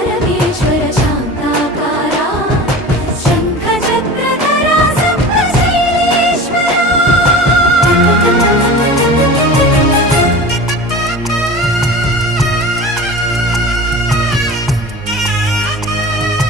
Para mí.